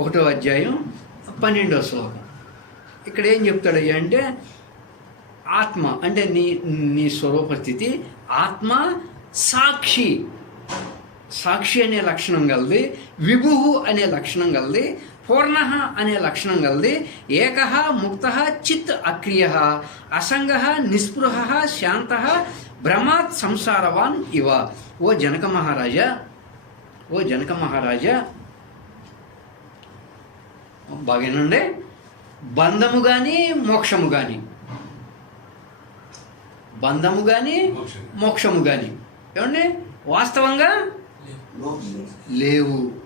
ఒకటో అధ్యాయం పన్నెండో శ్లోకం. ఇక్కడ ఏం చెప్తాడయ్యా అంటే ఆత్మ అంటే నీ నీ స్వరూప స్థితి ఆత్మ సాక్షి. సాక్షి అనే లక్షణం గలది విభు అనే లక్షణం గలది పూర్ణ అనే లక్షణం గలది ఏక ముక్త చిత్ అక్రియ అసంగ నిస్పృహ శాంత భ్రమాత్ సంసారవాన్ ఇవ. ఓ జనక మహారాజా ఓ జనక మహారాజా బాగేనండి? బంధము కానీ మోక్షము కానీ బంధము కానీ మోక్షము కానీ ఏమండి? వాస్తవంగా లేవు.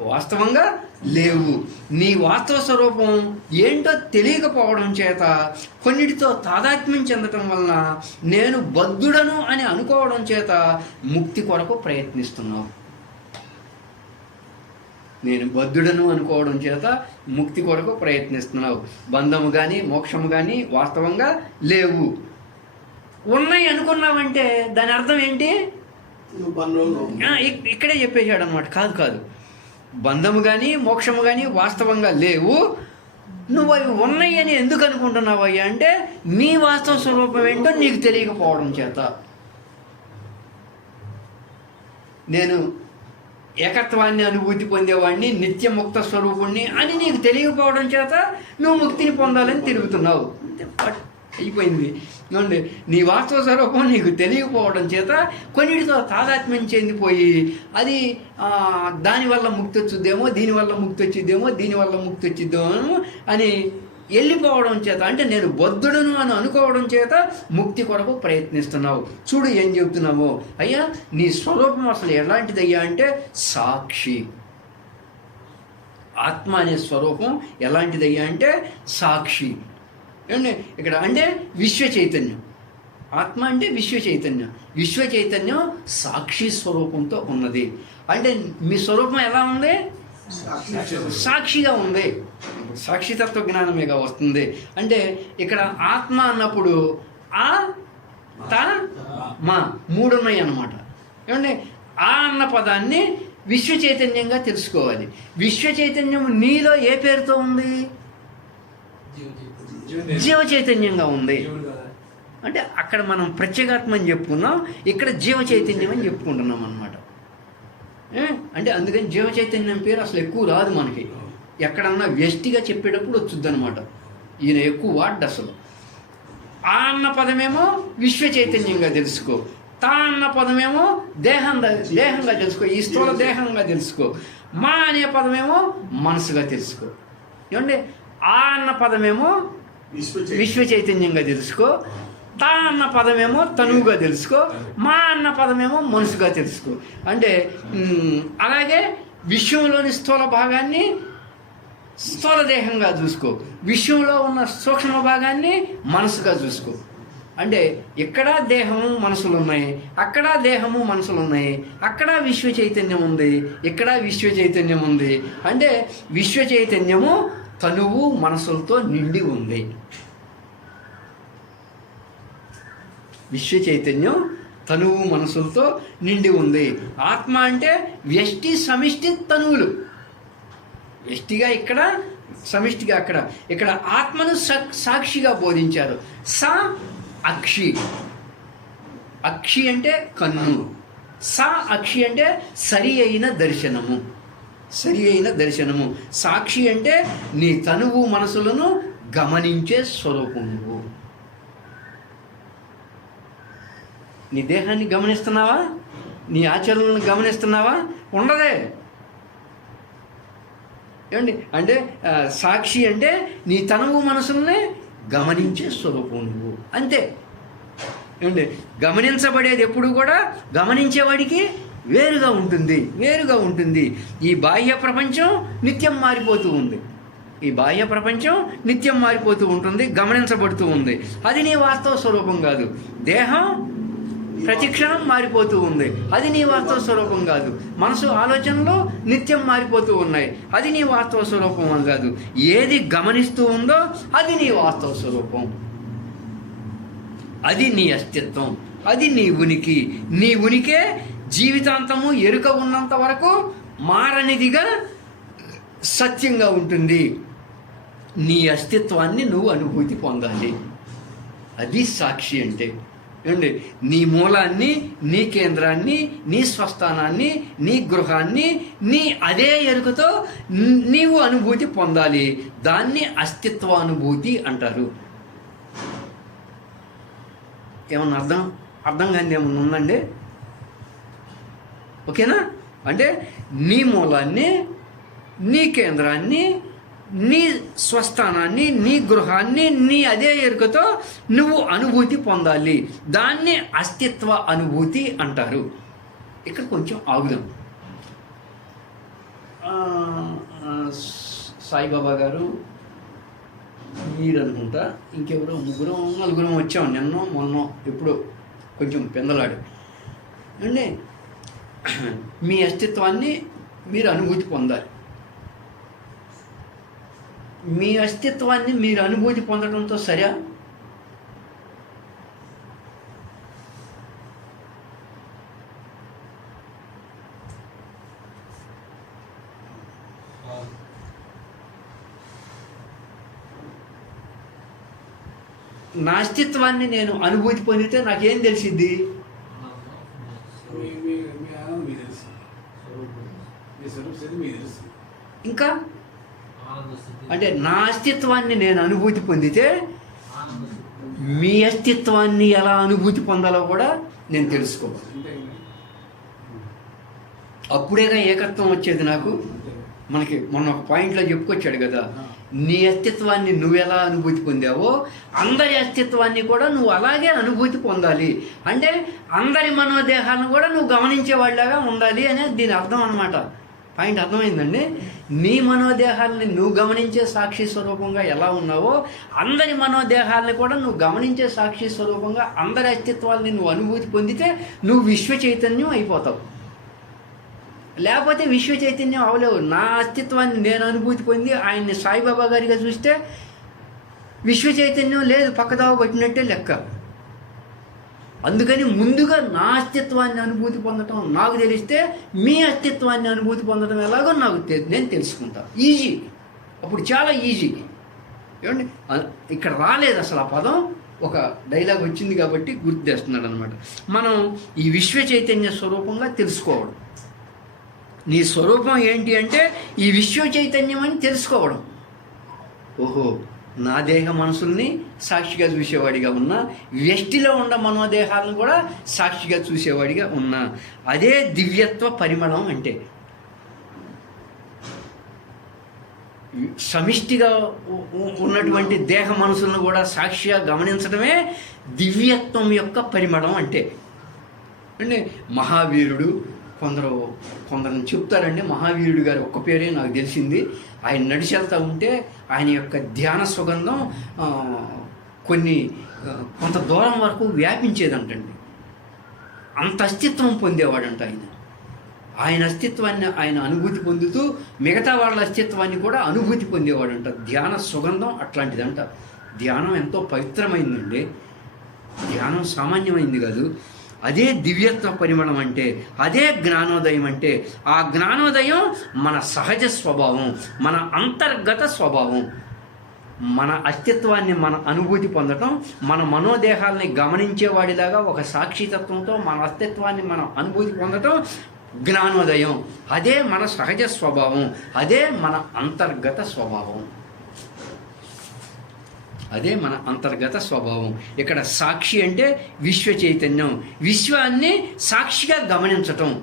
వాస్తవంగా లేవు. నీ వాస్తవ స్వరూపం ఏంటో తెలియకపోవడం చేత కొన్నిటితో తాదాత్మ్యం చెందటం వలన నేను బద్ధుడను అని అనుకోవడం చేత ముక్తి కొరకు ప్రయత్నిస్తున్నావు. నేను బద్ధుడను అనుకోవడం చేత ముక్తి కొరకు ప్రయత్నిస్తున్నావు. బంధము కానీ మోక్షము కానీ వాస్తవంగా లేవు. ఉన్నాయి అనుకున్నావంటే దాని అర్థం ఏంటి? ఇక్కడే చెప్పేశాడు అనమాట కాదు కాదు. బంధము కానీ మోక్షము కానీ వాస్తవంగా లేవు. నువ్వు అవి ఉన్నాయి అని ఎందుకు అనుకుంటున్నావు అయ్యా అంటే నీ వాస్తవ స్వరూపం ఏంటో నీకు తెలియకపోవడం చేత. నేను ఏకత్వాన్ని అనుభూతి పొందేవాడిని నిత్యముక్త స్వరూపుణ్ణి అని నీకు తెలియకపోవడం చేత నువ్వు ముక్తిని పొందాలని తిరుగుతున్నావు. అయిపోయింది. ఏమండి నీ వాస్తవ స్వరూపం నీకు తెలియకపోవడం చేత కొన్నిటితో తాదాత్మ్యం చెందిపోయి అది దానివల్ల ముక్తి వచ్చిద్దేమో దీనివల్ల ముక్తి వచ్చిద్దేమో దీనివల్ల ముక్తి వచ్చిద్దేమో అని వెళ్ళిపోవడం చేత అంటే నేను బొద్ధుడను అని అనుకోవడం చేత ముక్తి కొరకు ప్రయత్నిస్తున్నావు. చూడు ఏం చెబుతున్నావు అయ్యా నీ స్వరూపం అసలు ఎలాంటిదయ్యా అంటే సాక్షి. ఆత్మ అనే స్వరూపం ఎలాంటిదయ్యా అంటే సాక్షి. ఏమండి? ఇక్కడ అంటే విశ్వ చైతన్యం. ఆత్మ అంటే విశ్వ చైతన్యం. విశ్వ చైతన్యం సాక్షి స్వరూపంతో ఉన్నది. అంటే మీ స్వరూపం ఎలా ఉంది? సాక్షిగా ఉంది. సాక్షితత్వ జ్ఞానమేగా వస్తుంది. అంటే ఇక్కడ ఆత్మ అన్నప్పుడు ఆ త మా మూడున్నాయి అనమాట అన్నమాట ఏమంటే ఆ అన్న పదాన్ని విశ్వ చైతన్యంగా తెలుసుకోవాలి. విశ్వ చైతన్యం నీలో ఏ పేరుతో ఉంది? జీవ చైతన్యంగా ఉంది. అంటే అక్కడ మనం ప్రత్యేగాత్మ అని చెప్పుకున్నాం. ఇక్కడ జీవ చైతన్యం అని చెప్పుకుంటున్నాం అనమాట అంటే అందుకని జీవ చైతన్యం పేరు అసలు ఎక్కువ రాదు మనకి. ఎక్కడన్నా వ్యష్టిగా చెప్పేటప్పుడు వచ్చుద్ది అనమాట ఈయన ఎక్కువ వాడ్డు అసలు. ఆ అన్న పదమేమో విశ్వ చైతన్యంగా తెలుసుకో. తా అన్న పదమేమో దేహం దేహంగా తెలుసుకో. ఈ స్థూల దేహంగా తెలుసుకో. మా అనే పదమేమో మనసుగా తెలుసుకో. ఏమండి? ఆ అన్న పదమేమో విశ్వ చైతన్యంగా తెలుసుకో. తా అన్న పదమేమో తనువుగా తెలుసుకో మా అన్న పదమేమో మనసుగా తెలుసుకో. అంటే అలాగే విశ్వంలోని స్థూల భాగాన్ని స్థూలదేహంగా చూసుకో. విశ్వంలో ఉన్న సూక్ష్మ భాగాన్ని మనసుగా చూసుకో. అంటే ఇక్కడ దేహము మనసులు ఉన్నాయి అక్కడ దేహము మనసులు ఉన్నాయి అక్కడ విశ్వ చైతన్యం ఉంది ఇక్కడ విశ్వ చైతన్యం ఉంది. అంటే విశ్వ చైతన్యము తనువు మనసులతో నిండి ఉంది. విశ్వ చైతన్యం తనువు మనసులతో నిండి ఉంది. ఆత్మ అంటే వ్యష్టి సమిష్టి తనువులు. వ్యష్టిగా ఇక్కడ సమిష్టిగా అక్కడ. ఇక్కడ ఆత్మను సా- సాక్షిగా బోధించారు. స అక్షి. అక్షి అంటే కన్ను. స అక్షి అంటే సరి అయిన దర్శనము. సరి అయిన దర్శనము. సాక్షి అంటే నీ తనువు మనసులను గమనించే స్వరూపము. నీ దేహాన్ని గమనిస్తున్నావా? నీ ఆచరణలను గమనిస్తున్నావా? ఉండదే. ఏమండి? అంటే సాక్షి అంటే నీ తనవు మనసుల్ని గమనించే స్వరూపం నువ్వు. అంతే. ఏమండి? గమనించబడేది ఎప్పుడు కూడా గమనించేవాడికి వేరుగా ఉంటుంది. వేరుగా ఉంటుంది. ఈ బాహ్య ప్రపంచం నిత్యం మారిపోతూ ఉంది. ఈ బాహ్య ప్రపంచం నిత్యం మారిపోతూ ఉంటుంది గమనించబడుతూ ఉంది. అది నీ వాస్తవ స్వరూపం కాదు. దేహం ప్రతిక్షణం మారిపోతూ ఉంది. అది నీ వాస్తవ స్వరూపం కాదు. మనసు ఆలోచనలో నిత్యం మారిపోతూ ఉన్నాయి. అది నీ వాస్తవ స్వరూపం అని కాదు. ఏది గమనిస్తూ ఉందో అది నీ వాస్తవ స్వరూపం. అది నీ అస్తిత్వం. అది నీ ఉనికి. నీ ఉనికే జీవితాంతము ఎరుక ఉన్నంత వరకు మారనిదిగా సత్యంగా ఉంటుంది. నీ అస్తిత్వాన్ని నువ్వు అనుభూతి పొందాలి. అది సాక్షి అంటే. ఏమండి? నీ మూలాన్ని నీ కేంద్రాన్ని నీ స్వస్థానాన్ని నీ గృహాన్ని నీ అదే ఎరుకతో నీవు అనుభూతి పొందాలి. దాన్ని అస్తిత్వానుభూతి అంటారు. ఏమన్నా అర్థం? అర్థం కానీ ఏమన్నా ఉందండి? ఓకేనా? అంటే నీ మూలాన్ని నీ కేంద్రాన్ని నీ స్వస్థానాన్ని నీ గృహాన్ని నీ అదే ఎరుకతో నువ్వు అనుభూతి పొందాలి. దాన్ని అస్తిత్వ అనుభూతి అంటారు. ఇక్కడ కొంచెం ఆగుదాం. సాయిబాబా గారు మీరు అనుకుంటా ఇంకెవరో ముగ్గురం నలుగురం వచ్చాం నిన్న మొన్న ఎప్పుడో కొంచెం పెందలాడు. అండి మీ అస్తిత్వాన్ని మీరు అనుభూతి పొందాలి. మీ అస్తిత్వాన్ని మీరు అనుభూతి పొందడంతో సరే? నా అస్తిత్వాన్ని నేను అనుభూతి పొందితే నాకేం తెలిసింది ఇంకా? అంటే నా అస్తిత్వాన్ని నేను అనుభూతి పొందితే మీ అస్తిత్వాన్ని ఎలా అనుభూతి పొందాలో కూడా నేను తెలుసుకోవాలి? అప్పుడేగా ఏకత్వం వచ్చేది నాకు. మనకి మొన్న ఒక పాయింట్లో చెప్పుకొచ్చాడు కదా నీ అస్తిత్వాన్ని నువ్వెలా అనుభూతి పొందావో అందరి అస్తిత్వాన్ని కూడా నువ్వు అలాగే అనుభూతి పొందాలి అంటే అందరి మనోదేహాలను కూడా నువ్వు గమనించేవాళ్ళగా ఉండాలి అనేది దీని అర్థం అనమాట పాయింట్ అర్థమైందండి? నీ మనోదేహాలని నువ్వు గమనించే సాక్షి స్వరూపంగా ఎలా ఉన్నావో అందరి మనోదేహాలని కూడా నువ్వు గమనించే సాక్షి స్వరూపంగా అందరి అస్తిత్వాలని నువ్వు అనుభూతి పొందితే నువ్వు విశ్వ చైతన్యం అయిపోతావు. లేకపోతే విశ్వ చైతన్యం అవలేవు. నా అస్తిత్వాన్ని నేను అనుభూతి పొంది ఆయన్ని సాయిబాబా గారిగా చూస్తే విశ్వ చైతన్యం లేదు పక్కదావ పట్టినట్టే లెక్క. అందుకని ముందుగా నా అస్తిత్వాన్ని అనుభూతి పొందటం నాకు తెలిస్తే మీ అస్తిత్వాన్ని అనుభూతి పొందడం ఎలాగో నాకు నేను తెలుసుకుంటాను ఈజీ అప్పుడు చాలా ఈజీ ఏమండి? ఇక్కడ రాలేదు అసలు ఆ పదం. ఒక డైలాగ్ వచ్చింది కాబట్టి గుర్తు చేస్తున్నాడు అనమాట మనం ఈ విశ్వ చైతన్య స్వరూపంగా తెలుసుకోవడం. నీ స్వరూపం ఏంటి అంటే ఈ విశ్వ చైతన్యం అని తెలుసుకోవడం. ఓహో. నా దేహ మనసుల్ని సాక్షిగా చూసేవాడిగా ఉన్నా వ్యష్టిలో ఉన్న మనోదేహాలను కూడా సాక్షిగా చూసేవాడిగా ఉన్నా. అదే దివ్యత్వ పరిమళం అంటే. సమిష్టిగా ఉన్నటువంటి దేహ మనసులను కూడా సాక్షిగా గమనించడమే దివ్యత్వం యొక్క పరిమళం అంటే. అంటే మహావీరుడు కొందరు కొందరు చెప్తారండి మహావీరుడు గారి ఒక్క పేరే నాకు తెలిసింది. ఆయన నడిచెళ్తూ ఉంటే ఆయన యొక్క ధ్యాన సుగంధం కొన్ని కొంత దూరం వరకు వ్యాపించేదంటండి. అంత అస్తిత్వం పొందేవాడంట ఆయన. ఆయన అస్తిత్వాన్ని ఆయన అనుభూతి పొందుతూ మిగతా వాళ్ళ అస్తిత్వాన్ని కూడా అనుభూతి పొందేవాడంట. ధ్యాన సుగంధం అట్లాంటిదంట. ధ్యానం ఎంతో పవిత్రమైందండి. ధ్యానం సామాన్యమైంది కాదు. అదే దివ్యత్వ పరిమళం అంటే అదే జ్ఞానోదయం అంటే ఆ జ్ఞానోదయం మన సహజ స్వభావం మన అంతర్గత స్వభావం. మన అస్తిత్వాన్ని మన అనుభూతి పొందటం మన మనోదేహాల్ని గమనించేవాడిలాగా ఒక సాక్షితత్వంతో మన అస్తిత్వాన్ని మనం అనుభూతి పొందటం జ్ఞానోదయం. అదే మన సహజ స్వభావం అదే మన అంతర్గత స్వభావం. అదే మన అంతర్గత స్వభావం. ఇక్కడ సాక్షి అంటే విశ్వ చైతన్యం. విశ్వాన్ని సాక్షిగా గమనించటం.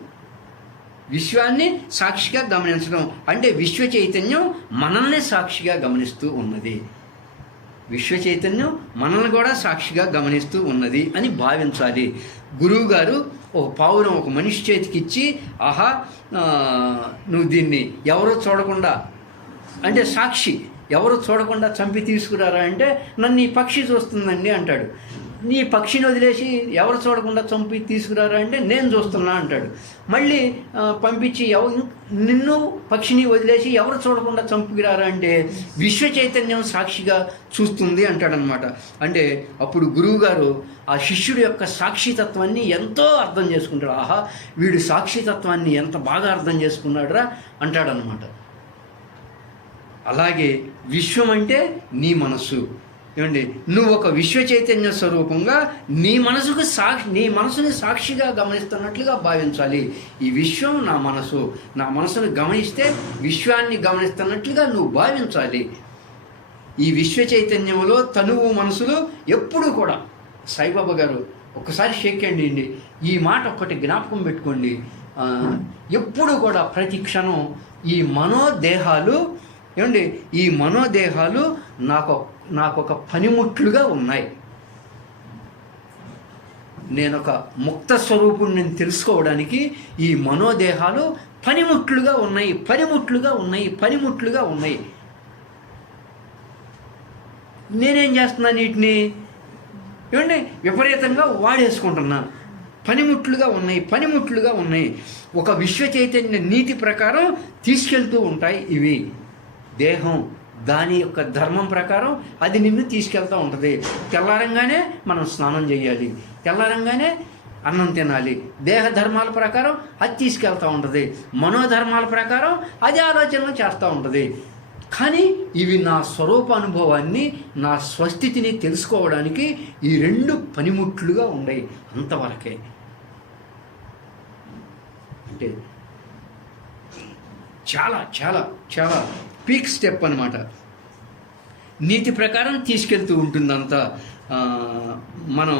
విశ్వాన్ని సాక్షిగా గమనించడం అంటే విశ్వ చైతన్యం మనల్ని సాక్షిగా గమనిస్తూ ఉన్నది. విశ్వ చైతన్యం మనల్ని కూడా సాక్షిగా గమనిస్తూ ఉన్నది అని భావించాలి. గురువు గారు ఒక పావురం ఒక మనిషి చేతికి ఇచ్చి ఆహా నువ్వు దీన్ని ఎవరో చూడకుండా. అంటే సాక్షి. ఎవరు చూడకుండా చంపి తీసుకురారా అంటే నన్ను ఈ పక్షి చూస్తుందండి అంటాడు. నీ పక్షిని వదిలేసి ఎవరు చూడకుండా చంపి తీసుకురారా అంటే నేను చూస్తున్నా అంటాడు. మళ్ళీ పంపించి ఎవ నిన్ను పక్షిని వదిలేసి ఎవరు చూడకుండా చంపుకురారా అంటే విశ్వ చైతన్యం సాక్షిగా చూస్తుంది అంటాడనమాట. అంటే అప్పుడు గురువుగారు ఆ శిష్యుడి యొక్క సాక్షితత్వాన్ని ఎంతో అర్థం చేసుకుంటాడు ఆహా వీడు సాక్షితత్వాన్ని ఎంత బాగా అర్థం చేసుకున్నాడురా అంటాడనమాట. అలాగే విశ్వం అంటే నీ మనస్సు. ఏమండి? నువ్వు ఒక విశ్వ చైతన్య స్వరూపంగా నీ మనసుకు సాక్షి నీ మనసుని సాక్షిగా గమనిస్తున్నట్లుగా భావించాలి. ఈ విశ్వం నా మనసు. నా మనసును గమనిస్తే విశ్వాన్ని గమనిస్తున్నట్లుగా నువ్వు భావించాలి. ఈ విశ్వ చైతన్యంలో తనువు మనసులు ఎప్పుడూ కూడా. సాయిబాబా గారు ఒక్కసారి షేక్ అండి ఈ మాట ఒక్కటి జ్ఞాపకం పెట్టుకోండి. ఎప్పుడు కూడా ప్రతి క్షణం ఈ మనోదేహాలు ఏమండి ఈ మనోదేహాలు నాకు నాకొక పనిముట్లుగా ఉన్నాయి. నేను ఒక ముక్త స్వరూపుణ్ణి తెలుసుకోవడానికి ఈ మనోదేహాలు పనిముట్లుగా ఉన్నాయి పనిముట్లుగా ఉన్నాయి పనిముట్లుగా ఉన్నాయి. నేనేం చేస్తున్నాను వీటిని ఏమండి విపరీతంగా వాడేసుకుంటున్నాను పనిముట్లుగా ఉన్నాయి పనిముట్లుగా ఉన్నాయి. ఒక విశ్వ చైతన్య నీతి ప్రకారం తీసుకెళ్తూ ఉంటాయి ఇవి. దేహం దాని యొక్క ధర్మం ప్రకారం అది నిన్ను తీసుకెళ్తూ ఉంటుంది. తెల్లారంగానే మనం స్నానం చేయాలి. తెల్లారంగానే అన్నం తినాలి. దేహ ధర్మాల ప్రకారం అది తీసుకెళ్తూ ఉంటుంది. మనోధర్మాల ప్రకారం అది ఆలోచనలు చేస్తూ ఉంటుంది. కానీ ఇవి నా స్వరూప అనుభవాన్ని నా స్వస్థితిని తెలుసుకోవడానికి ఈ రెండు పనిముట్లుగా ఉన్నాయి అంతవరకే. అంటే చాలా చాలా చాలా పీక్ స్టెప్ అనమాట నీతి ప్రకారం తీసుకెళ్తూ ఉంటుందంతా మనం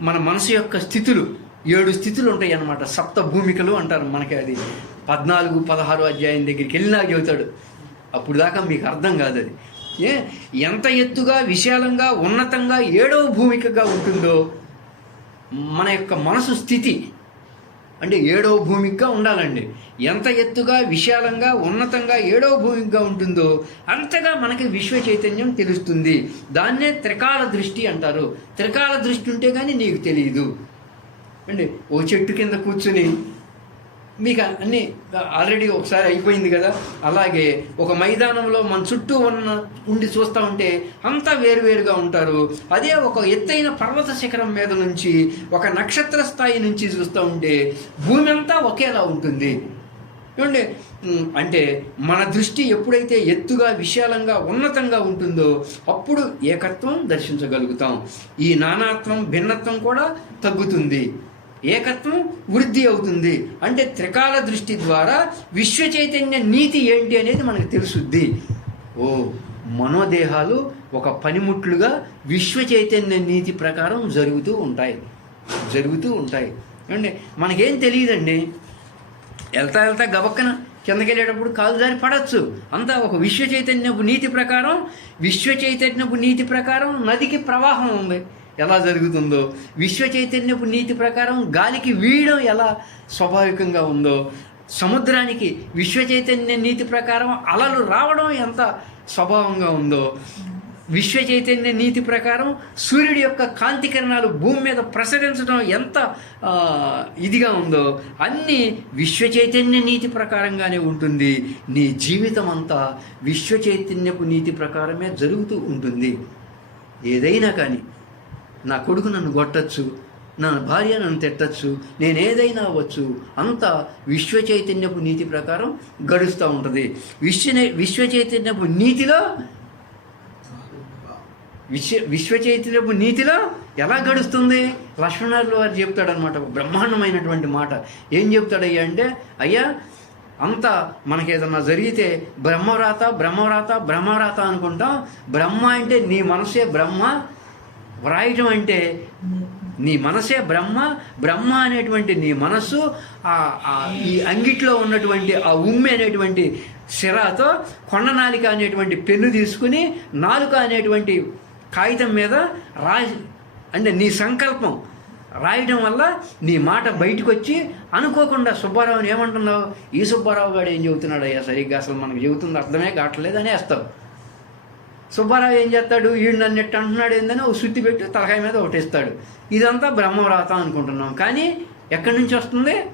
మన మనసు యొక్క స్థితులు ఏడు స్థితులు ఉంటాయి అన్నమాట. సప్త భూమికలు అంటారు మనకి అది. పద్నాలుగు పదహారు అధ్యాయం దగ్గరికి వెళ్ళినా చెబుతాడు. అప్పుడు దాకా మీకు అర్థం కాదు అది. ఏ ఎంత ఎత్తుగా విశాలంగా ఉన్నతంగా ఏడవ భూమికగా ఉంటుందో మన యొక్క మనసు స్థితి అంటే ఏడవ భూమిగా ఉండాలండి. ఎంత ఎత్తుగా విశాలంగా ఉన్నతంగా ఏడవ భూమిగా ఉంటుందో అంతగా మనకి విశ్వ చైతన్యం తెలుస్తుంది. దాన్నే త్రికాల దృష్టి అంటారు. త్రికాల దృష్టి ఉంటే కానీ నీకు తెలియదు అండి ఓ చెట్టు కింద కూర్చుని మీకు అన్నీ ఆల్రెడీ ఒకసారి అయిపోయింది కదా. అలాగే ఒక మైదానంలో మన చుట్టూ ఉన్న ఉండి చూస్తూ ఉంటే అంతా వేరువేరుగా ఉంటారు. అదే ఒక ఎత్తైన పర్వత శిఖరం మీద నుంచి ఒక నక్షత్ర స్థాయి నుంచి చూస్తూ ఉంటే భూమి అంతా ఒకేలా ఉంటుంది. చూడండి అంటే మన దృష్టి ఎప్పుడైతే ఎత్తుగా విశాలంగా ఉన్నతంగా ఉంటుందో అప్పుడు ఏకత్వం దర్శించగలుగుతాం. ఈ నానాత్వం భిన్నత్వం కూడా తగ్గుతుంది. ఏకత్వం వృద్ధి అవుతుంది. అంటే త్రికాల దృష్టి ద్వారా విశ్వ చైతన్య నీతి ఏంటి అనేది మనకు తెలుసుద్ది. ఓ మనోదేహాలు ఒక పనిముట్లుగా విశ్వ చైతన్య నీతి ప్రకారం జరుగుతూ ఉంటాయి. జరుగుతూ ఉంటాయి. అంటే మనకేం తెలియదండి? వెళ్తా వెళ్తా గబక్కన కిందకెళ్ళేటప్పుడు కాలు దారి పడచ్చు. అంతా ఒక విశ్వ చైతన్యపు నీతి ప్రకారం విశ్వ చైతన్యపు నీతి ప్రకారం నదికి ప్రవాహం ఉంది. ఎలా జరుగుతుందో విశ్వ చైతన్యపు నీతి ప్రకారం గాలికి వీయడం ఎలా స్వాభావికంగా ఉందో సముద్రానికి విశ్వ చైతన్య నీతి ప్రకారం అలలు రావడం ఎంత స్వభావంగా ఉందో విశ్వ చైతన్య నీతి ప్రకారం సూర్యుడి యొక్క కాంతి కిరణాలు భూమి మీద ప్రసరించడం ఎంత ఇదిగా ఉందో అన్నీ విశ్వ చైతన్య నీతి ప్రకారంగానే ఉంటుంది. నీ జీవితం అంతా విశ్వ చైతన్యపు నీతి ప్రకారమే జరుగుతూ ఉంటుంది. ఏదైనా కానీ నా కొడుకు నన్ను కొట్టచ్చు నా భార్య నన్ను తిట్టచ్చు నేను ఏదైనా అవ్వచ్చు. అంతా విశ్వ చైతన్యపు నీతి ప్రకారం గడుస్తూ ఉంటుంది. విశ్వ విశ్వ చైతన్యపు నీతిలో విశ్వ విశ్వ చైతన్యపు నీతిలో ఎలా గడుస్తుంది? లక్ష్మణార్లు వారు చెప్తాడనమాట బ్రహ్మాండమైనటువంటి మాట. ఏం చెప్తాడయ్యా అంటే అయ్యా అంతా మనకేదన్నా జరిగితే బ్రహ్మరాత బ్రహ్మరాత బ్రహ్మరాత అనుకుంటాం. బ్రహ్మ అంటే నీ మనసే బ్రహ్మ వ్రాయటం అంటే నీ మనసే బ్రహ్మ బ్రహ్మ అనేటువంటి నీ మనస్సు ఆ ఈ అంగిట్లో ఉన్నటువంటి ఆ ఉమ్మి అనేటువంటి సిరాతో కొండనాలిక అనేటువంటి పెన్ను తీసుకుని నాలుక అనేటువంటి కాగితం మీద రా అంటే నీ సంకల్పం రాయడం వల్ల నీ మాట బయటకు వచ్చి అనుకోకుండా సుబ్బారావుని ఏమంటున్నావు? ఈ సుబ్బారావు గారు ఏం చెబుతున్నాడు అయ్యా సరిగ్గా అసలు మనకు చెబుతుంది అర్థమే కావట్లేదు అనేస్తావు. సుబ్బారావు ఏం చేస్తాడు? వీడు నన్ను ఎట్టు అంటున్నాడు ఏందని ఒక శుద్ధి పెట్టి తలకాయ మీద ఒకటి ఇస్తాడు ఇదంతా బ్రహ్మవ్రాత అనుకుంటున్నాం. కానీ ఎక్కడి నుంచి వస్తుంది?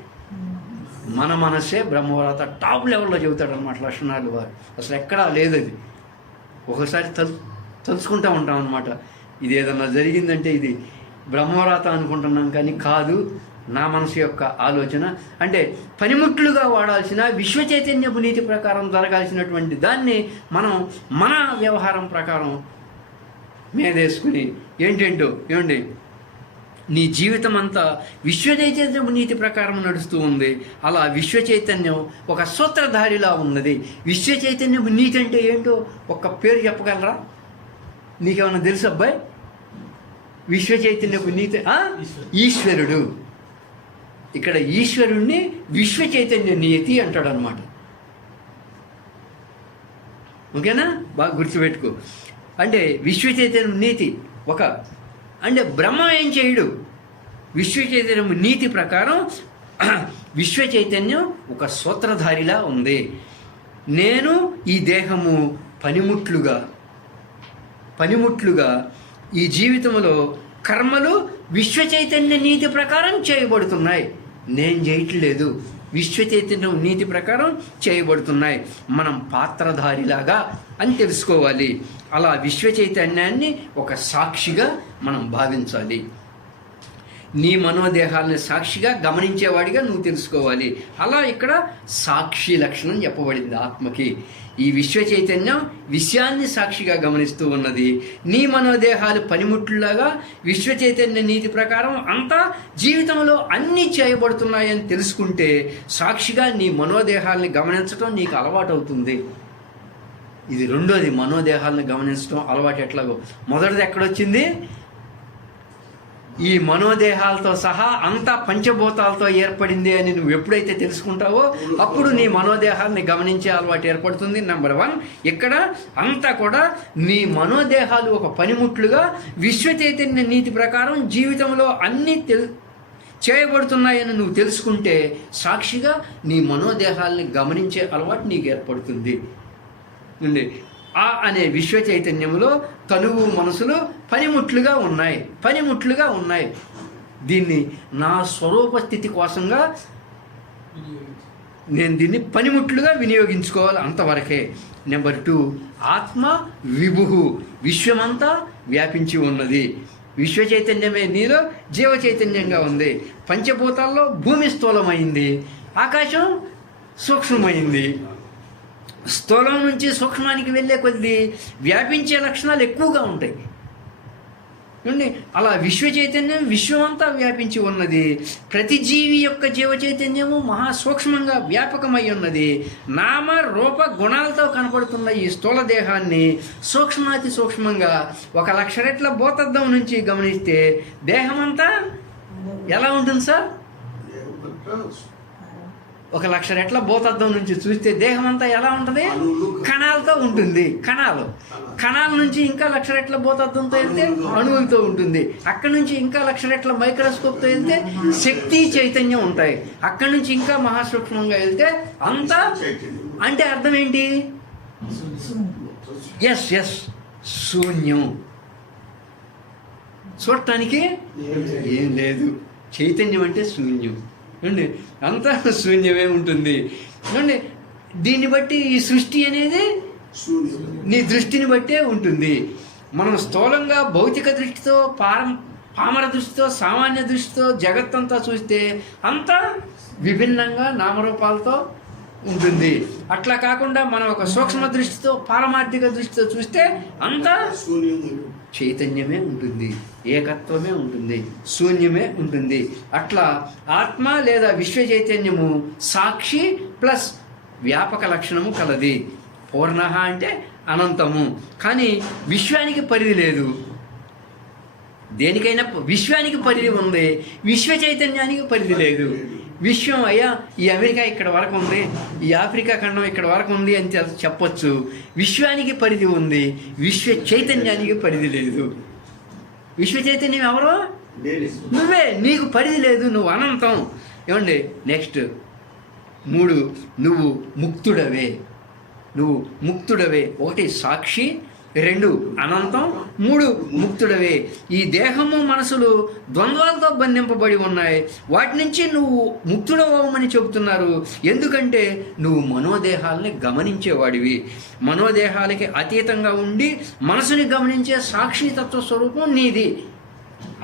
మన మనస్సే బ్రహ్మవ్రాత టాప్ లెవెల్లో చెబుతాడు అనమాట లక్షణాలు వారు. అసలు ఎక్కడా లేదు అది. ఒకసారి తలు తలుచుకుంటూ ఉంటాం అనమాట ఇది ఏదన్నా జరిగిందంటే ఇది బ్రహ్మవ్రాత అనుకుంటున్నాం కానీ కాదు. నా మనసు యొక్క ఆలోచన. అంటే పనిముట్లుగా వాడాల్సిన విశ్వ చైతన్యపు నీతి ప్రకారం జరగాల్సినటువంటి దాన్ని మనం మన వ్యవహారం ప్రకారం మీదేసుకుని ఏంటేంటో ఏమండి? నీ జీవితం అంతా విశ్వ చైతన్యపు నీతి ప్రకారం నడుస్తూ ఉంది. అలా విశ్వ చైతన్యం ఒక సూత్రధారిలా ఉన్నది. విశ్వ చైతన్యపు నీతి అంటే ఏంటో ఒక్క పేరు చెప్పగలరా? నీకేమన్నా తెలుసు అబ్బాయి విశ్వ చైతన్యపు నీతి? ఈశ్వరుడు. ఇక్కడ ఈశ్వరుణ్ణి విశ్వ చైతన్య నియతి అంటాడు అనమాట ఓకేనా? బాగా గుర్తుపెట్టుకో. అంటే విశ్వ చైతన్యం నీతి ఒక అంటే బ్రహ్మ ఏం చేయడు? విశ్వ చైతన్యం నీతి ప్రకారం విశ్వ చైతన్యం ఒక సూత్రధారిలా ఉంది. నేను ఈ దేహము పనిముట్లుగా పనిముట్లుగా ఈ జీవితంలో కర్మలు విశ్వ చైతన్య నీతి ప్రకారం చేయబడుతున్నాయి. నేను చేయట్లేదు విశ్వచైతన్యం నీతి ప్రకారం చేయబడుతున్నాయి. మనం పాత్రధారిలాగా అని తెలుసుకోవాలి. అలా విశ్వచైతన్యాన్ని ఒక సాక్షిగా మనం భావించాలి. నీ మనోదేహాలని సాక్షిగా గమనించేవాడిగా నువ్వు తెలుసుకోవాలి. అలా ఇక్కడ సాక్షి లక్షణం చెప్పబడింది ఆత్మకి. ఈ విశ్వ చైతన్యం విషయాన్ని సాక్షిగా గమనిస్తూ ఉన్నది. నీ మనోదేహాలు పనిముట్లులాగా విశ్వ చైతన్య నీతి ప్రకారం అంతా జీవితంలో అన్నీ చేయబడుతున్నాయని తెలుసుకుంటే సాక్షిగా నీ మనోదేహాల్ని గమనించడం నీకు అలవాటు అవుతుంది ఇది రెండోది మనోదేహాలను గమనించడం అలవాటు ఎట్లాగో. మొదటిది ఎక్కడొచ్చింది? ఈ మనోదేహాలతో సహా అంతా పంచభూతాలతో ఏర్పడింది అని నువ్వు ఎప్పుడైతే తెలుసుకుంటావో అప్పుడు నీ మనోదేహాన్ని గమనించే అలవాటు ఏర్పడుతుంది. నెంబర్ వన్ ఇక్కడ అంతా కూడా నీ మనోదేహాలు ఒక పనిముట్లుగా విశ్వ చైతన్య నీతి ప్రకారం జీవితంలో అన్నీ తెలు చేయబడుతున్నాయని నువ్వు తెలుసుకుంటే సాక్షిగా నీ మనోదేహాల్ని గమనించే అలవాటు నీకు ఏర్పడుతుంది. ఆ అనే విశ్వ చైతన్యంలో తనువు మనసులు పనిముట్లుగా ఉన్నాయి పనిముట్లుగా ఉన్నాయి. దీన్ని నా స్వరూప స్థితి కోసంగా నేను దీన్ని పనిముట్లుగా వినియోగించుకోవాలి అంతవరకే. నెంబర్ టూ ఆత్మ విభు విశ్వమంతా వ్యాపించి ఉన్నది. విశ్వ చైతన్యమే నీలో జీవ చైతన్యంగా ఉంది. పంచభూతాల్లో భూమి స్థూలమైంది. ఆకాశం సూక్ష్మమైంది. స్థూలం నుంచి సూక్ష్మానికి వెళ్ళే కొద్దీ వ్యాపించే లక్షణాలు ఎక్కువగా ఉంటాయి. చూడండి అలా విశ్వ చైతన్యం విశ్వమంతా వ్యాపించి ఉన్నది. ప్రతి జీవి యొక్క జీవ చైతన్యము మహాసూక్ష్మంగా వ్యాపకమై ఉన్నది. నామ రూప గుణాలతో కనపడుతున్న ఈ స్థూల దేహాన్ని సూక్ష్మాతి సూక్ష్మంగా ఒక లక్ష రెట్ల భూతద్దం నుంచి గమనిస్తే దేహమంతా ఎలా ఉంటుంది సార్? ఒక లక్ష రెట్ల భూతద్దం నుంచి చూస్తే దేహం అంతా ఎలా ఉంటుంది? కణాలతో ఉంటుంది. కణాలు. కణాల. నుంచి ఇంకా లక్ష రెట్ల భూతద్దంతో వెళ్తే అణువులతో. ఉంటుంది. అక్కడి నుంచి ఇంకా లక్ష రెట్ల మైక్రోస్కోప్తో వెళ్తే శక్తి చైతన్యం ఉంటాయి. అక్కడి నుంచి ఇంకా మహాసూక్ష్మంగా వెళ్తే అంతా అంటే అర్థం ఏంటి? ఎస్ ఎస్ శూన్యం. చూడటానికి ఏం లేదు. చైతన్యం అంటే శూన్యం. అండి అంతా శూన్యమే ఉంటుంది. అండి దీన్ని బట్టి ఈ సృష్టి అనేది నీ దృష్టిని బట్టే ఉంటుంది. మనం స్థూలంగా భౌతిక దృష్టితో పారం పామర దృష్టితో సామాన్య దృష్టితో జగత్తంతా చూస్తే అంతా విభిన్నంగా నామరూపాలతో ఉంటుంది. అట్లా కాకుండా మనం ఒక సూక్ష్మ దృష్టితో పారమార్థిక దృష్టితో చూస్తే అంతా చైతన్యమే ఉంటుంది. ఏకత్వమే ఉంటుంది. శూన్యమే ఉంటుంది. అట్లా ఆత్మ లేదా విశ్వ చైతన్యము సాక్షి ప్లస్ వ్యాపక లక్షణము కలది. పూర్ణ అంటే అనంతము. కానీ విశ్వానికి పరిధి లేదు. దేనికైనా విశ్వానికి పరిధి ఉంది. విశ్వ చైతన్యానికి పరిధి లేదు. విశ్వం అయ్యా ఈ అమెరికా ఇక్కడ వరకు ఉంది ఈ ఆఫ్రికా ఖండం ఇక్కడ వరకు ఉంది అని చెప్పొచ్చు. విశ్వానికి పరిధి ఉంది విశ్వ చైతన్యానికి పరిధి లేదు. విశ్వ చైతన్యం ఎవరు? నువ్వే నీకు పరిధి లేదు నువ్వు అనంతం. ఏమండి? నెక్స్ట్. మూడు నువ్వు ముక్తుడవే. నువ్వు ముక్తుడవే. ఒకటి సాక్షి రెండు. అనంతం. మూడు ముక్తుడవే. ఈ దేహము మనసులు ద్వంద్వాలతో బంధింపబడి ఉన్నాయి. వాటి నుంచి నువ్వు ముక్తుడవమని చెబుతున్నారు. ఎందుకంటే నువ్వు మనోదేహాలని గమనించేవాడివి. మనోదేహాలకి అతీతంగా ఉండి మనసుని గమనించే సాక్షితత్వ స్వరూపం నీది.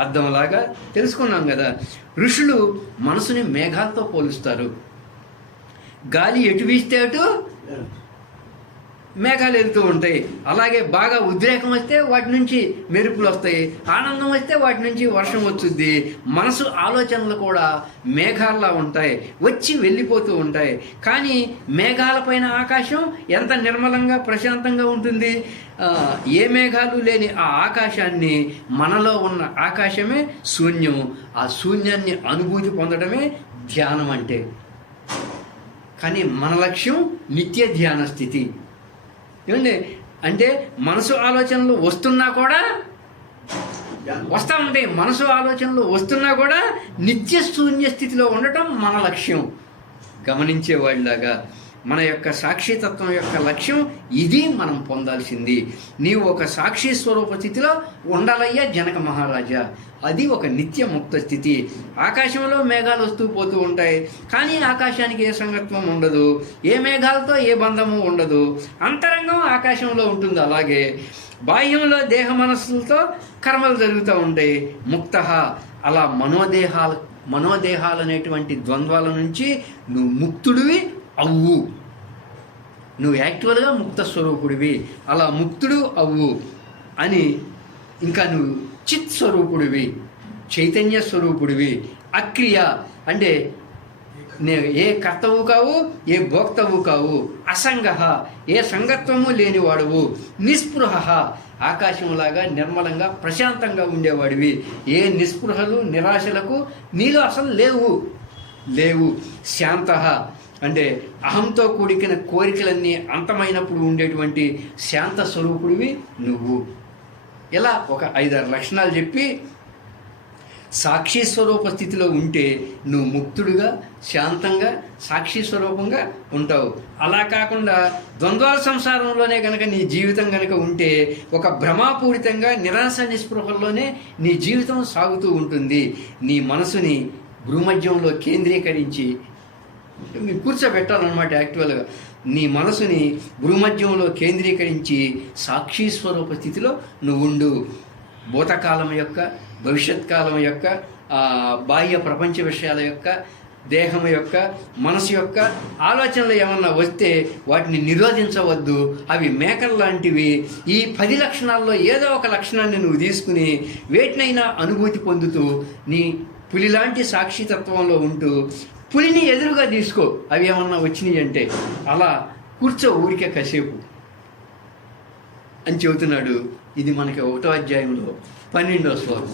అర్థంలాగా తెలుసుకున్నాం కదా. ఋషులు మనసుని మేఘాలతో పోలుస్తారు. గాలి ఎటు వీస్తే అటు? మేఘాలు వెళ్తూ ఉంటాయి. అలాగే బాగా ఉద్రేకం వస్తే వాటి నుంచి మెరుపులు వస్తాయి. ఆనందం వస్తే వాటి నుంచి వర్షం వచ్చుద్ది. మనసు ఆలోచనలు కూడా మేఘాల్లా ఉంటాయి. వచ్చి వెళ్ళిపోతూ ఉంటాయి. కానీ మేఘాలపైన ఆకాశం ఎంత నిర్మలంగా ప్రశాంతంగా ఉంటుంది? ఏ మేఘాలు లేని ఆ ఆకాశాన్ని మనలో ఉన్న ఆకాశమే శూన్యం. ఆ శూన్యాన్ని అనుభూతి పొందడమే ధ్యానం అంటే. కానీ మన లక్ష్యం నిత్య ధ్యాన స్థితి. ఏమండి? అంటే మనసు ఆలోచనలు వస్తున్నా కూడా వస్తూ ఉంటాయి మనసు ఆలోచనలు వస్తున్నా కూడా నిత్య శూన్య స్థితిలో ఉండటం మన లక్ష్యం. గమనించేవాళ్ళలాగా మన యొక్క సాక్షితత్వం యొక్క లక్ష్యం ఇది మనం పొందాల్సింది. నీవు ఒక సాక్షి స్వరూప స్థితిలో ఉండాలయ్యా జనక మహారాజా. అది ఒక నిత్య ముక్త స్థితి. ఆకాశంలో మేఘాలు వస్తూ పోతూ ఉంటాయి. కానీ ఆకాశానికి ఏ సంగత్వం ఉండదు. ఏ మేఘాలతో ఏ బంధము ఉండదు. అంతరంగం ఆకాశంలో ఉంటుంది అలాగే. బాహ్యంలో దేహ మనస్సులతో కర్మలు జరుగుతూ ఉంటాయి. ముక్త. అలా మనోదేహాలు మనోదేహాలు అనేటువంటి ద్వంద్వాల నుంచి నువ్వు ముక్తుడివి అవ్వు. నువ్వు యాక్చువల్గా ముక్త స్వరూపుడివి. అలా ముక్తుడు అవ్వు అని ఇంకా నువ్వు చిత్ స్వరూపుడివి చైతన్య స్వరూపుడివి అక్రియ అంటే నే ఏ కర్తవు కావు ఏ భోక్తవు కావు అసంగ ఏ సంగత్వము లేనివాడువు నిస్పృహ ఆకాశంలాగా నిర్మలంగా ప్రశాంతంగా ఉండేవాడివి. ఏ నిస్పృహలు నిరాశలకు నీలో అసలు లేవు. లేవు. శాంత. అంటే అహంతో కూడికిన కోరికలన్నీ అంతమైనప్పుడు ఉండేటువంటి శాంత స్వరూపుడివి నువ్వు. ఇలా ఒక ఐదారు లక్షణాలు చెప్పి సాక్షి స్వరూప స్థితిలో ఉంటే నువ్వు ముక్తుడుగా శాంతంగా సాక్షి స్వరూపంగా ఉంటావు. అలా కాకుండా ద్వంద్వాల సంసారంలోనే కనుక నీ జీవితం కనుక ఉంటే ఒక భ్రమాపూరితంగా నిరాశ నిస్పృహల్లోనే నీ జీవితం సాగుతూ ఉంటుంది. నీ మనసుని భూమధ్యంలో కేంద్రీకరించి కూర్చోబెట్టాలన్నమాట యాక్చువల్గా నీ మనసుని భూమధ్యంలో కేంద్రీకరించి సాక్షి స్వరూప స్థితిలో నువ్వు ఉండు భూతకాలం యొక్క భవిష్యత్ కాలం యొక్క బాహ్య ప్రపంచ విషయాల యొక్క దేహం యొక్క మనసు యొక్క ఆలోచనలు ఏమన్నా వస్తే వాటిని నిరోధించవద్దు. అవి మేకలు లాంటివి ఈ పది లక్షణాల్లో ఏదో ఒక లక్షణాన్ని నువ్వు తీసుకుని వేటినైనా అనుభూతి పొందుతూ నీ పులి లాంటి సాక్షితత్వంలో ఉంటూ పులిని ఎదురుగా తీసుకో. అవి ఏమన్నా వచ్చినాయి అంటే అలా కూర్చో ఊరికే కాసేపు. అని చెబుతున్నాడు. ఇది మనకి ఒకటో అధ్యాయంలో పన్నెండో శ్లోకం.